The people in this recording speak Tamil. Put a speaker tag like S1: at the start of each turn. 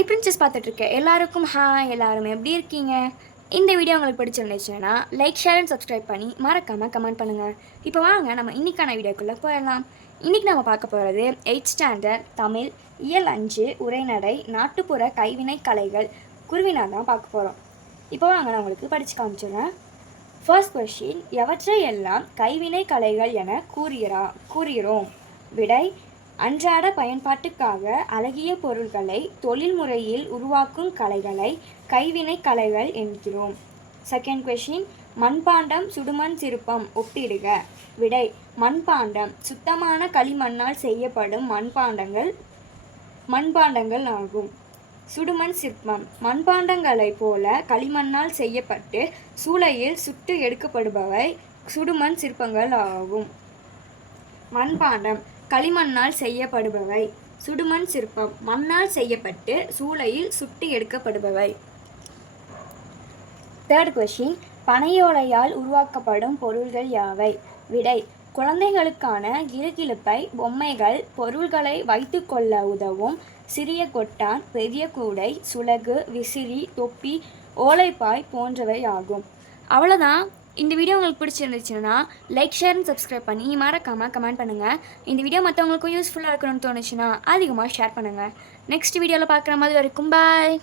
S1: நீ பிரின்சஸ் பார்த்துட்ருக்கேன். எல்லாருக்கும் ஹா எல்லாரும் எப்படி இருக்கீங்க? இந்த வீடியோ உங்களுக்கு பிடிச்சிருந்துச்சுன்னா லைக் ஷேர் அண்ட் சப்ஸ்கிரைப் பண்ணி மறக்காமல் கமெண்ட் பண்ணுங்கள் இப்போ வாங்க நம்ம இன்றைக்கான வீடியோக்குள்ளே போயிடலாம். இன்றைக்கி நம்ம பார்க்க போகிறது எயிட் ஸ்டாண்டர்ட் தமிழ் இயல் அஞ்சு உரைநடை நாட்டுப்புற கைவினை கலைகள் குருவினா தான் பார்க்க போகிறோம் இப்போ வாங்க நான் உங்களுக்கு படித்து காமிச்சிடுறேன். ஃபர்ஸ்ட் கொஷின் எவற்றை எல்லாம் கைவினை கலைகள் என கூறுகிறா கூறுகிறோம்? விடை அன்றாட பயன்பாட்டுக்காக அழகிய பொருள்களை தொழில்முறையில் உருவாக்கும் கலைகளை கைவினை கலைகள் என்கிறோம். செகண்ட் கொஷின் மண்பாண்டம் சுடுமண் சிற்பம் ஒப்பிடுக. விடை மண்பாண்டம் சுத்தமான களிமண்ணால் செய்யப்படும் மண்பாண்டங்கள் மண்பாண்டங்கள் ஆகும். சுடுமண் சிற்பம் மண்பாண்டங்களைப் போல களிமண்ணால் செய்யப்பட்டு சூளையில் சுட்டு எடுக்கப்படுபவை சுடுமண் சிற்பங்கள் ஆகும். மண்பாண்டம் களிமண்ணால் செய்யப்படுபவை. சுடுமண் சிற்பம். மண்ணால் செய்யப்பட்டு சூளையில் சுட்டி எடுக்கப்படுபவை. தேர்ட் கொஷின் பனையோலையால் உருவாக்கப்படும் பொருள்கள் யாவை? விடை. குழந்தைகளுக்கான கிலுகிலுப்பை பொம்மைகள் பொருள்களை வைத்துக்கொள்ள உதவும் சிறிய கொட்டான் பெரிய கூடை சுலகு விசிறி தொப்பி ஓலைப்பாய் போன்றவை ஆகும். அவ்வளோதான் இந்த வீடியோ உங்களுக்கு பிடிச்சிருந்துச்சுன்னா லைக் ஷேர் அண்ட் சப்ஸ்கிரைப் பண்ணி மறக்காமல் கமெண்ட் பண்ணுங்கள் இந்த வீடியோ மற்றவங்களுக்கும் யூஸ்ஃபுல்லாக இருக்கணும்னு தோணுச்சுன்னா அதிகமாக ஷேர் பண்ணுங்கள் நெக்ஸ்ட் வீடியோவில் பார்க்குற மாதிரி வரைக்கும் பாய்